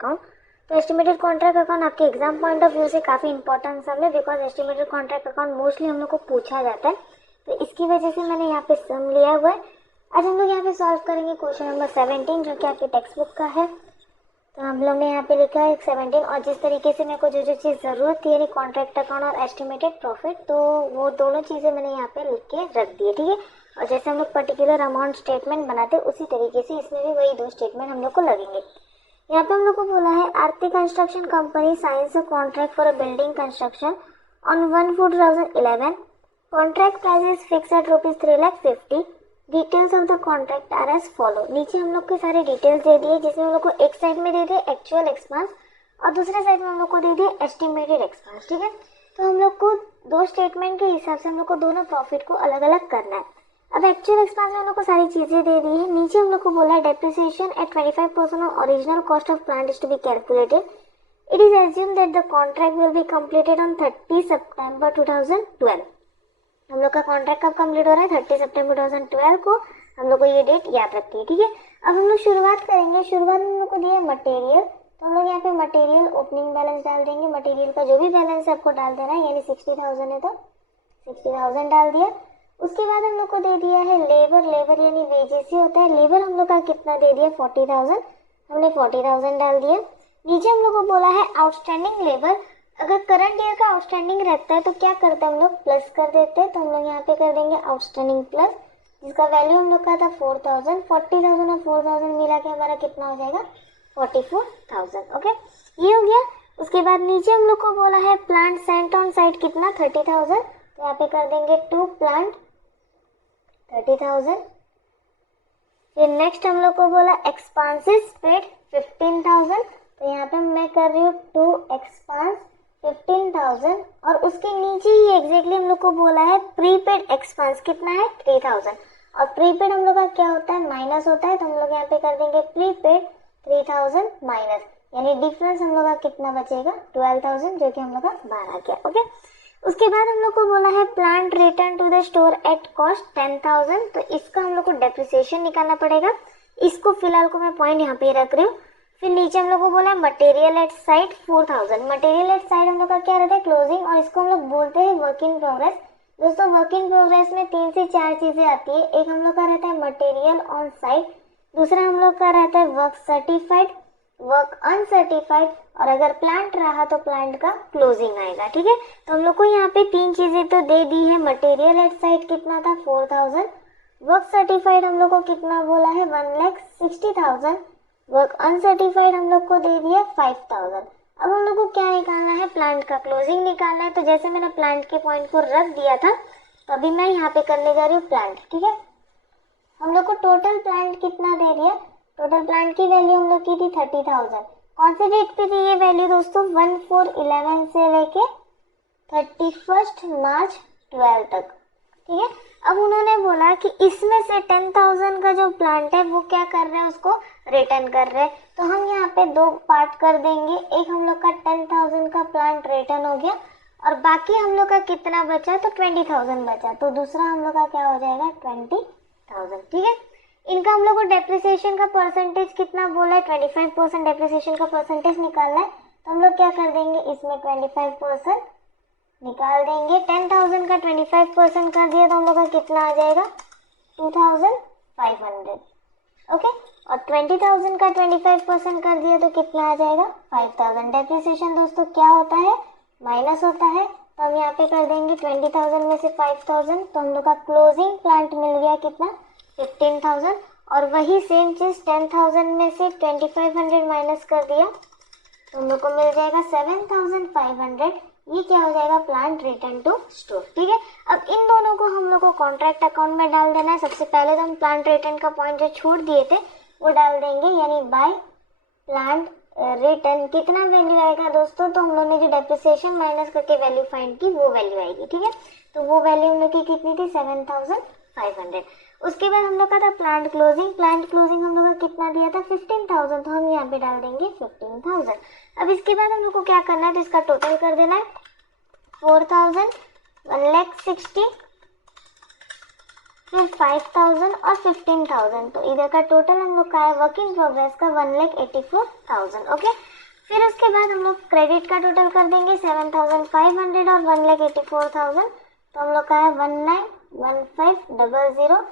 Account. तो estimated contract account आपके exam point of view से काफ़ी इंपॉर्टेंट सम है, because estimated contract account mostly हम लोग को पूछा जाता है, तो इसकी वजह से मैंने यहाँ पे सम लिया हुआ है। आज हम लोग यहाँ पे सॉल्व करेंगे क्वेश्चन नंबर 17 जो कि आपके टेक्स्ट बुक का है। तो हम लोग ने यहाँ पे लिखा है 17, और जिस तरीके से मेरे को जो चीज़ ज़रूरत थी यानी कॉन्ट्रैक्ट अकाउंट और एस्टिमेटेड प्रॉफिट, तो वो दोनों चीज़ें मैंने यहाँ पे लिख के रख दी है, ठीक है। और जैसे हम लोग पर्टिकुलर अमाउंट स्टेटमेंट बनाते हैं उसी तरीके से इसमें भी वही दो स्टेटमेंट हम लोग को लगेंगे। यहाँ पे हम लोग को बोला है Aarti construction company signs a contract for a building construction on 1/4/2011। Contract price is fix at ₹3,50,000। Details of the contract are as follow. नीचे हम लोग के सारे डिटेल्स दे दिए, जिसमें हम लोग को एक साइड में दे दिए एक्चुअल एक्सपेंस और दूसरे साइड में हम लोग को दे दिए एस्टिमेटेड एक्सपेंस, ठीक है। तो हम लोग को दो स्टेटमेंट के हिसाब से हम लोग को दोनों प्रॉफिट को अलग अलग करना है। अब एक्चुअल एक्सपेंस में हम लोग को सारी चीजें दे दी है। नीचे हम लोग को बोला है depreciation at 25% of original cost of plant is to be calculated. It is assume that the contract will be completed on 30 सितंबर 2012। हम लोग का कॉन्ट्रैक्ट कब कंप्लीट हो रहा है? 30 सितंबर 2012 को। हम लोग को ये डेट याद रखती है, ठीक है। अब हम लोग शुरुआत करेंगे। शुरुआत में हम लोग को दिया मटेरियल, तो हम लोग यहाँ पे मटेरियल ओपनिंग बैलेंस डाल देंगे। मटेरियल का जो भी बैलेंस है आपको डाल देना है, यानी 60,000 है तो 60,000 डाल दिया। उसके बाद हम लोग को दे दिया है लेबर। लेबर यानी वेजेस ही होता है। लेबर हम लोग का कितना दे दिया? 40,000। हमने 40,000 डाल दिया। नीचे हम लोग को बोला है आउटस्टैंडिंग लेबर। अगर करंट ईयर का आउटस्टैंडिंग रहता है तो क्या करते हैं हम लोग? प्लस कर देते हैं। तो हम लोग यहाँ पे कर देंगे आउटस्टैंडिंग प्लस, जिसका वैल्यू हम लोग का था 4,000। 40,000 और 4,000 मिला के हमारा कितना हो जाएगा? 44,000। ओके, ये हो गया। उसके बाद नीचे हम लोग को बोला है प्लांट सेंट ऑन साइट कितना? 30,000। तो यहाँ पे कर देंगे 2 प्लांट 30,000। फिर नेक्स्ट हम लोग को बोला एक्सपेंसेस पेड 15,000। तो यहाँ पे मैं कर रही हूँ 2 एक्सपेंस 15,000। और उसके नीचे ही एग्जैक्टली हम लोग को बोला है प्रीपेड एक्सपेंस कितना है? 3,000। और प्रीपेड हम लोग का क्या होता है? माइनस होता है। तो हम लोग यहाँ पे कर देंगे प्रीपेड 3,000 माइनस, यानी डिफरेंस हम लोग का कितना बचेगा? 12,000, जो कि हम लोग का बाहर आ गया। ओके, उसके बाद हम लोग को बोला है plant return to the store at cost 10,000। तो इसका हम लोग को डेप्रिसिएशन निकालना पड़ेगा। इसको फिलहाल को मैं पॉइंट यहाँ पे रख रही हूँ। फिर नीचे हम लोग को बोला है material at site 4,000। Material at site हम लोग का क्या रहता है? क्लोजिंग, और इसको हम लोग बोलते हैं वर्क इन प्रोग्रेस। दोस्तों वर्क इन प्रोग्रेस में 3 से 4 चीजें आती है। एक हम लोग का रहता है मटेरियल ऑन साइट, दूसरा हम लोग का रहता है वर्क सर्टिफाइड, वर्क अनसर्टिफाइड, और अगर प्लांट रहा तो प्लांट का क्लोजिंग आएगा, ठीक है। तो हम लोग को यहाँ पे 3 चीजें तो दे दी है। मटेरियल एट साइट कितना था? 4,000। वर्क सर्टिफाइड हम लोग को कितना बोला है? 1,60,000। वर्क अनसर्टिफाइड हम लोग को दे दिया 5,000। अब हम लोग को क्या निकालना है? प्लांट का क्लोजिंग निकालना है। तो जैसे मैंने प्लांट के पॉइंट को रख दिया था, तो अभी मैं यहाँ पे करने जा रही हूँ प्लांट, ठीक है। हम लोग को टोटल प्लांट कितना दे दिया? टोटल प्लांट की वैल्यू हम लोग की थी 30,000। कौन से डेट पे थी ये वैल्यू दोस्तों? 1/4/11 से लेके 31 मार्च 12 तक, ठीक है। अब उन्होंने बोला कि इसमें से 10,000 का जो प्लांट है वो क्या कर रहे हैं? उसको रिटर्न कर रहे हैं। तो हम यहाँ पे 2 पार्ट कर देंगे। एक हम लोग का 10,000 का प्लांट रिटर्न हो गया, और बाकी हम लोग का कितना बचा? तो 20,000 बचा। तो दूसरा हम लोग का क्या हो जाएगा? 20,000, ठीक है। इनका हम लोग को डेप्रिसिएशन का परसेंटेज कितना बोला है? 25% डेप्रिसिएशन का परसेंटेज निकालना है। तो हम लोग क्या कर देंगे? इसमें 25% निकाल देंगे। 10,000 का 25% कर दिया तो हम लोग का कितना आ जाएगा? 2,500। ओके, और 20,000 का 25% कर दिया तो कितना आ जाएगा? 5,000। डेप्रिसिएशन दोस्तों क्या होता है? माइनस होता है। तो हम यहाँ पे कर देंगे 20,000 में से 5,000। तो हम लोग का क्लोजिंग प्लांट मिल गया कितना? 15,000। और वही सेम चीज 10,000 में से 2,500 माइनस कर दिया तो हम लोग को मिल जाएगा 7,500। ये क्या हो जाएगा? प्लांट रिटर्न टू स्टोर, ठीक है। अब इन दोनों को हम लोग को कॉन्ट्रैक्ट अकाउंट में डाल देना है। सबसे पहले तो हम प्लांट रिटर्न का पॉइंट जो छोड़ दिए थे वो डाल देंगे, यानी बाय प्लांट रिटर्न कितना वैल्यू आएगा दोस्तों? तो हम लोग ने जो डेप्रिसिएशन माइनस करके वैल्यू फाइंड की वो वैल्यू आएगी, ठीक है। तो वो वैल्यू हम लोग की कितनी थी? 7,500। उसके बाद हम लोग का था प्लांट क्लोजिंग। प्लांट क्लोजिंग हम लोग का कितना दिया था? 15,000। तो हम यहाँ पे डाल देंगे 15,000। अब इसके बाद हम लोग को क्या करना है? तो इसका टोटल कर देना है 4,000, 1,60,000, फिर 5000 और 15000, तो इधर का टोटल हम लोग का है वर्क इन प्रोग्रेस का 1,84,000। ओके, फिर उसके बाद हम लोग क्रेडिट का टोटल कर देंगे 7,500 और 1,84,000, तो हम लोग का है 191500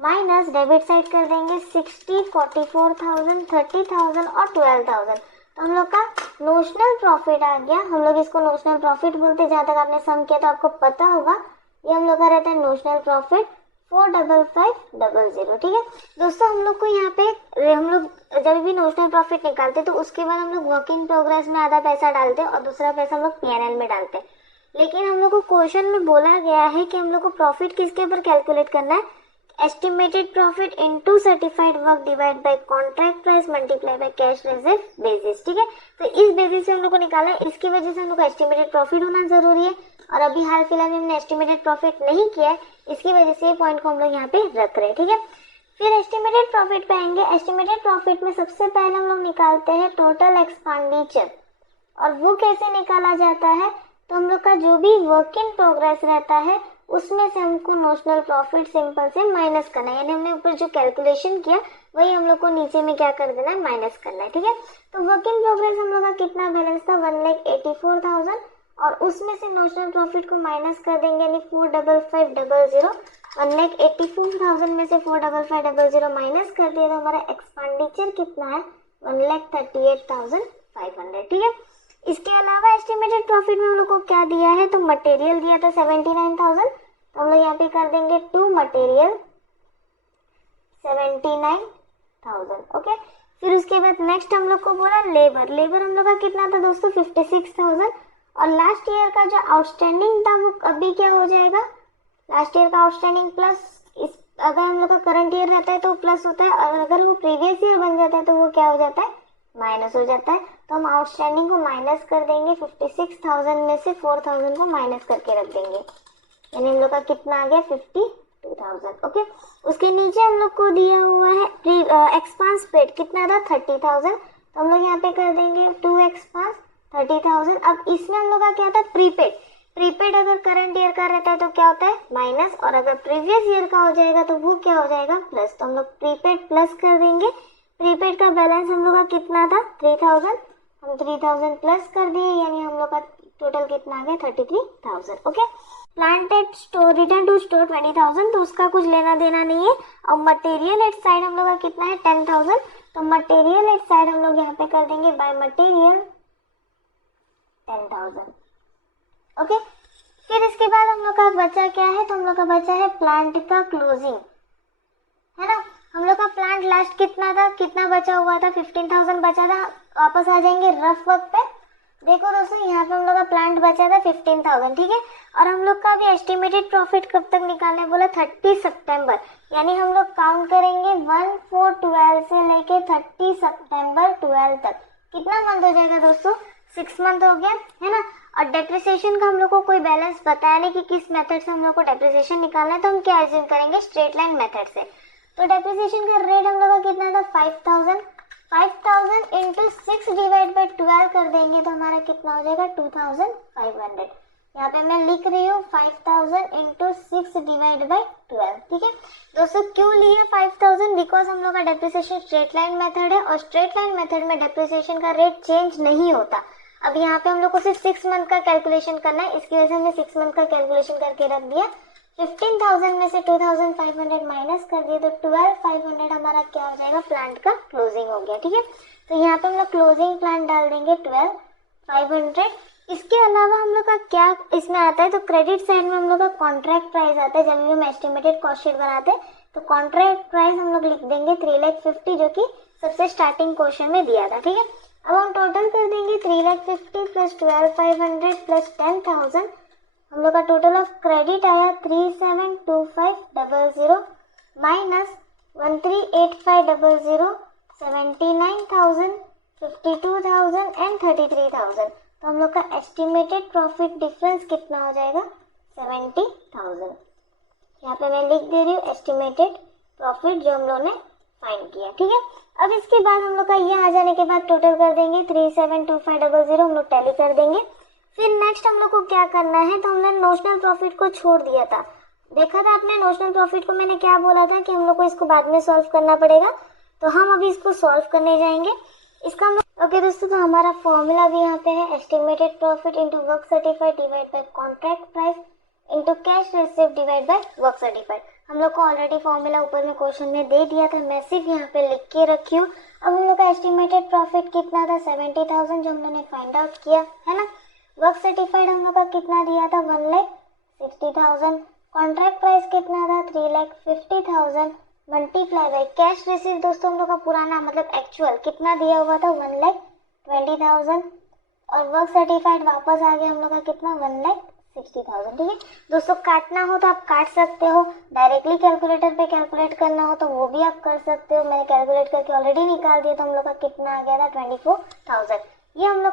माइनस डेबिट साइड कर देंगे 60, 44,000, 30,000 और 12,000, तो हम लोग का नोशनल प्रॉफिट आ गया। हम लोग इसको नोशनल प्रॉफिट बोलते हैं, जहाँ तक आपने सम किया तो आपको पता होगा, ये हम लोग का रहता है नोशनल प्रॉफिट 45500। ठीक है दोस्तों, हम लोग को यहाँ पे हम लोग जब भी नोशनल प्रॉफिट निकालते तो उसके बाद हम लोग वर्क इन प्रोग्रेस में आधा पैसा डालते और दूसरा पैसा हम लोग पीएनएल में डालते हैं। लेकिन हम लोग को क्वेश्चन में बोला गया है कि हम लोग को प्रॉफिट किसके ऊपर कैलकुलेट करना है, estimated profit into certified work divide by contract price multiply by cash reserve basis. ठीक है, तो इस बेसिस से हम लोग को निकालना है, इसकी वजह से हम लोग को एस्टिमेटेड प्रॉफिट होना जरूरी है, और अभी हाल फिलहाल में हमने एस्टिमेटेड प्रॉफिट नहीं किया है, इसकी वजह से ये पॉइंट को हम लोग यहाँ पे रख रहे हैं। ठीक है, फिर एस्टिमेटेड प्रॉफिट पे आएंगे। एस्टिमेटेड प्रॉफिट में सबसे पहले हम लोग निकालते हैं टोटल एक्सपेंडिचर, और वो कैसे निकाला जाता है, तो हम लोग का जो भी वर्क इन प्रोग्रेस रहता है उसमें से हमको नोशनल प्रॉफिट सिंपल से माइनस करना है, यानी हमने ऊपर जो कैलकुलेशन किया वही हम लोग को नीचे में क्या कर देना है, माइनस करना है। ठीक है, तो वर्क इन प्रोग्रेस हम लोग का कितना बैलेंस था, 1,84,000, और उसमें से नोशनल प्रॉफिट को माइनस कर देंगे, यानी 45500। 1,84,000 में से 45500 माइनस कर दिया तो हमारा एक्सपेंडिचर कितना है, 1,38,500। ठीक है, इसके अलावा एस्टिमेटेड प्रॉफिट में हम लोग को क्या दिया है, तो मटेरियल दिया था 79,000, तो हम लोग यहाँ पे कर देंगे टू मटेरियल 79,000। ओके, फिर उसके बाद नेक्स्ट हम लोग को बोला लेबर। लेबर हम लोग का कितना था दोस्तों, 56,000, और लास्ट ईयर का जो आउटस्टैंडिंग था वो अभी क्या हो जाएगा, लास्ट ईयर का आउटस्टैंडिंग प्लस अगर हम लोग का करंट ईयर रहता है तो प्लस होता है, और अगर वो प्रीवियस ईयर बन जाता है तो वो क्या हो जाता है, माइनस हो जाता है। तो हम आउटस्टैंडिंग को माइनस कर देंगे, 56,000 में से 4,000 को माइनस करके रख देंगे, यानी हम लोग का कितना आ गया, 52,000। ओके, उसके नीचे हम लोग को दिया हुआ है एक्सपेंस पेड, कितना था, 30,000, तो हम लोग यहाँ पे कर देंगे 2 एक्सपेंस 30,000। अब इसमें हम लोग का क्या था, प्रीपेड। प्रीपेड अगर करंट ईयर का रहता है तो क्या होता है, माइनस, और अगर प्रीवियस ईयर का हो जाएगा तो वो क्या हो जाएगा, प्लस, तो हम लोग प्रीपेड प्लस कर देंगे। प्रीपेड का बैलेंस हम लोग का कितना था, 3,000, हम 3,000 प्लस कर दिए, यानी हम लोग का टोटल कितना आ गया, 33,000। Okay, plant at store, return to store 20,000, तो उसका कुछ लेना देना नहीं है। और मटेरियल एट साइड हम लोग का कितना है, 10,000, तो मटेरियल एट साइड हम लोग यहाँ पे कर देंगे बाय मटेरियल 10,000। ओके, फिर इसके बाद हम लोग का बचा क्या है, तो हम लोग का बचा है प्लांट का क्लोजिंग, है ना। हम लोग का प्लांट लास्ट कितना था, कितना बचा हुआ था, 15,000 बचा था। वापस आ जाएंगे रफ वर्क पे। देखो दोस्तों, यहाँ पे हम लोग का प्लांट बचा था 15,000, ठीक है, और हम लोग का अभी एस्टिमेटेड प्रॉफिट कब तक निकालने बोला, 30 सितंबर, यानी हम लोग काउंट करेंगे 1/4/12 से लेके 30 सितंबर 12 तक। कितना मंथ हो जाएगा दोस्तों, 6 मंथ हो गया, है ना। और डेप्रिसिएशन का हम लोग को कोई बैलेंस बताया नहीं कि किस मेथड से हम लोग को डेप्रिसिएशन निकालना है, तो हम क्या एज्यूम करेंगे, स्ट्रेट लाइन मेथड से। तो डेप्रिसिएशन का रेट हम लोग का कितना था, 5,000 इंटू 6 डिवाइड बाई 12 कर देंगे तो हमारा कितना हो जाएगा, 2,500। यहाँ पे मैं लिख रही हूँ 5,000 इंटू 6 डिवाइड बाई 12। ठीक है दोस्तों, क्यों लिया 5,000, बिकॉज हम लोग का डेप्रिसिएशन स्ट्रेट लाइन मेथड है, और स्ट्रेट लाइन मेथड में डेप्रिसिएशन का रेट चेंज नहीं होता। अब यहाँ पे हम लोग को सिर्फ 6 मंथ का कैलकुलेशन करना है, इसकी वजह से हमने 6 मंथ का कैलकुलेशन करके रख दिया। 15,000 में से 2,500 माइनस कर दिए तो 12,500 हमारा क्या हो जाएगा, प्लांट का क्लोजिंग हो गया। ठीक है, तो यहाँ पे हम लोग क्लोजिंग प्लांट डाल देंगे 12,500। इसके अलावा हम लोग का क्या इसमें आता है, तो क्रेडिट साइड में हम लोग का कॉन्ट्रैक्ट प्राइस आता है। जब भी हम एस्टिमेटेड कॉस्ट शीट बनाते हैं तो कॉन्ट्रैक्ट प्राइस हम लोग लिख देंगे 3,50,000, जो कि सबसे स्टार्टिंग क्वेश्चन में दिया था। ठीक है, अब हम टोटल कर देंगे 3,50,000 प्लस 12,500 प्लस 10,000। हम लोग का टोटल ऑफ क्रेडिट आया 372500 माइनस 138500, 79,000, 52,000 एंड 33,000। तो हम लोग का एस्टिमेटेड प्रॉफिट डिफरेंस कितना हो जाएगा, 70,000। यहाँ पे मैं लिख दे रही हूँ एस्टिमेटेड प्रॉफिट जो हम लोग ने फाइंड किया। ठीक है, अब इसके बाद हम लोग का ये आ जाने के बाद टोटल कर देंगे 372500, हम लोग टैली कर देंगे। फिर नेक्स्ट हम लोग को क्या करना है, तो हमने नोशनल प्रॉफिट को छोड़ दिया था। देखा था आपने नोशनल प्रॉफिट को, मैंने क्या बोला था कि हम लोग को इसको बाद में सॉल्व करना पड़ेगा, तो हम अभी इसको सॉल्व करने जाएंगे। इसका ओके दोस्तों, तो हमारा फॉर्मूला भी यहाँ पे है, estimated profit into work certified divide by contract price into cash receive divide by work certified. हम लोग को ऑलरेडी फॉर्मूला ऊपर में क्वेश्चन में दे दिया था, मैं सिर्फ यहाँ पे लिख के रखी हूँ। अब हम लोग का एस्टिमेटेड प्रॉफिट कितना था, 70,000 जो हम लोग ने फाइंड आउट किया है ना। वर्क सर्टिफाइड हम लोग का कितना दिया था, 1,60,000। कॉन्ट्रैक्ट प्राइस कितना था, 3,50,000 मल्टीप्लाई बाय कैश रिसीव दोस्तों हम लोग का पुराना मतलब एक्चुअल कितना दिया हुआ था, 1,20,000। और वर्क सर्टिफाइड वापस आ गया हम लोग का कितना, 1,60,000। ठीक है दोस्तों, काटना हो तो आप काट सकते हो, डायरेक्टली कैलकुलेटर पे कैलकुलेट करना हो तो वो भी आप कर सकते हो। मैंने कैलकुलेट करके ऑलरेडी निकाल दिया, तो हम लोग का कितना आ गया था, 24,000। ये हम लोग